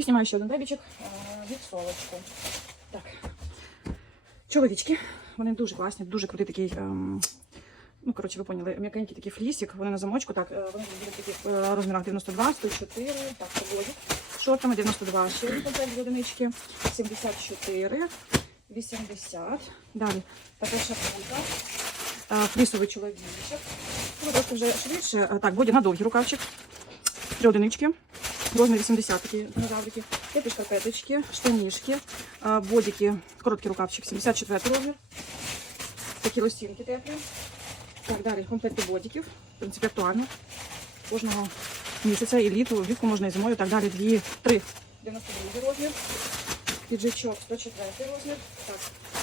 І знімаю ще один бебічок е, від. Так. Чоловічки. Вони дуже класні, дуже крутий такий. ем, Ну, коротше, ви поняли, м'якенький такий флісик, вони на замочку, так, е, вони будуть в розмірах 92, 104, так, погодять. Шортами 92, ще один комплект одинички, 74, 80. Далі така шапулька, е, флісовий чоловічок. Ну, трошки вже швидше. Так, боді на довгий рукавчик, три одинички. Розмір 80 такі динозаврики. Теплі шкарпеточки, штанішки, е, бодики, короткий рукавчик, 74 розмір. Такі лосінки теплі. Так, далі комплекти бодиків. В принципі, актуально. Кожного місяця і літу, влітку можна і зимою. Так далі, дві, три. 92 розмір. Піджачок 104 розмір. Так.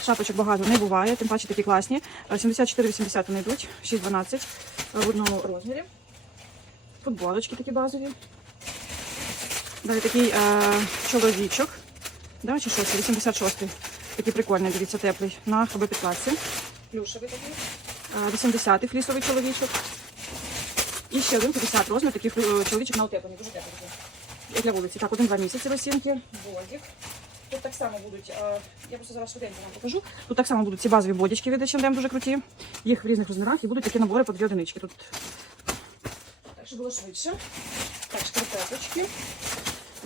Шапочок багато не буває, тим паче такі класні. Е, 74-80 вони йдуть, 6-12 в одному розмірі. Футболочки такі базові. Далі такий е, чоловічок. Да, чи щось, 86-й. Такий прикольний, дивіться, теплий. На ХБ підкладці. Плюшевий такий. Е, 80-й флісовий чоловічок. І ще один 50 розмір, такий чоловічок на утепленні. Дуже теплий. Як для вулиці. Так, один-два місяці лосінки. Бодік. Тут так само будуть, е, я просто зараз швиденько вам покажу. Тут так само будуть ці базові бодічки від H&M дуже круті. Їх в різних розмірах і будуть такі набори по дві одинички. Тут так, щоб було швидше. Так, шкарпеточки.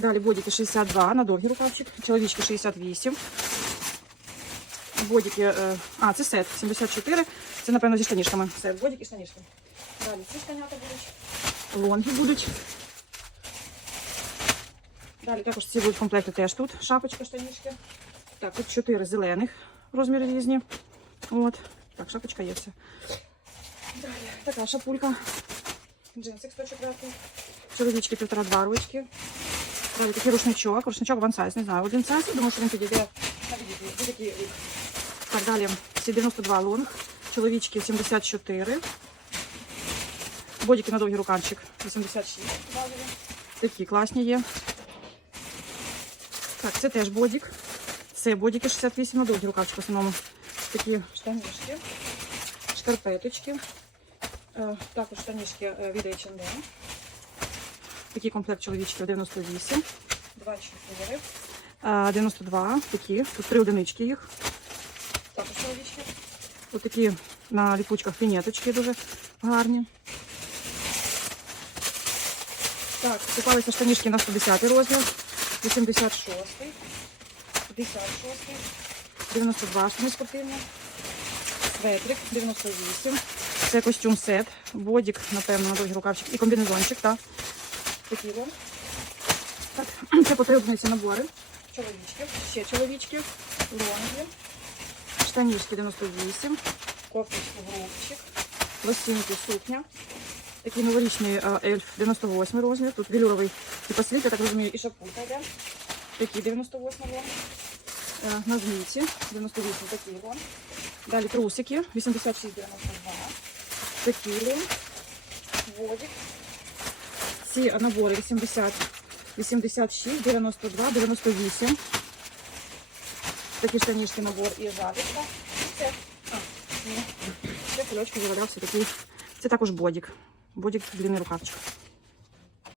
Далі бодики 62 на довгий рукавчик, чоловічки 68. Бодики, е, а, це сет 74. Це, напевно, зі штанішками. Сет, бодик і штанішки. Далі ці штанята будуть. Лонги будуть. Далі також ці будуть комплекти теж тут. Шапочка, штанішки. Так, тут 4 зелених розміри різні. От. Так, шапочка є все. Далі така шапулька. Джинсик 104. Чоловічки півтора-два ручки. Далі такий рушничок. Рушничок one size, не знаю, один size. Думаю, що він підійде. Так, далі. Ці 92 лонг. Чоловічки 74. Бодіки на довгий рукавчик 86. Такі класні є. Так, це теж бодік. Це бодіки 68 на довгий рукавчик в основному. Такі штанішки, шкарпеточки. Е, також штанішки е, від H&M. Такий комплект чоловічків 98, 24, е, 92, такі. Тут три одинички їх. Також чоловічки. Ось такі на ліпучках пінеточки дуже гарні. Так, купалися штанішки на 110 розмір, 86, 56, 92 штани спортивні, светрик 98. Це костюм сет, бодік, напевно, на довгий рукавчик і комбінезончик, так. Такі. Так, це потрібні набори. Чоловічки, ще чоловічки, лонги, штанішки 98, кофточки грубчик, лосінки сукня. Такий новорічний е, ельф 98 розмір. Тут велюровий типу слід, я так розумію, і шапулька йде. Такий 98 вон. Е, На змійці 98 такий вон. Далі трусики 86-92. Такі лін. Водик. Ці набори 80, 86, 92, 98. Такі штанішки набор і жабочка. Це, а, ні. Це завалявся такий. Це також бодік. Бодік длинний рукавчик.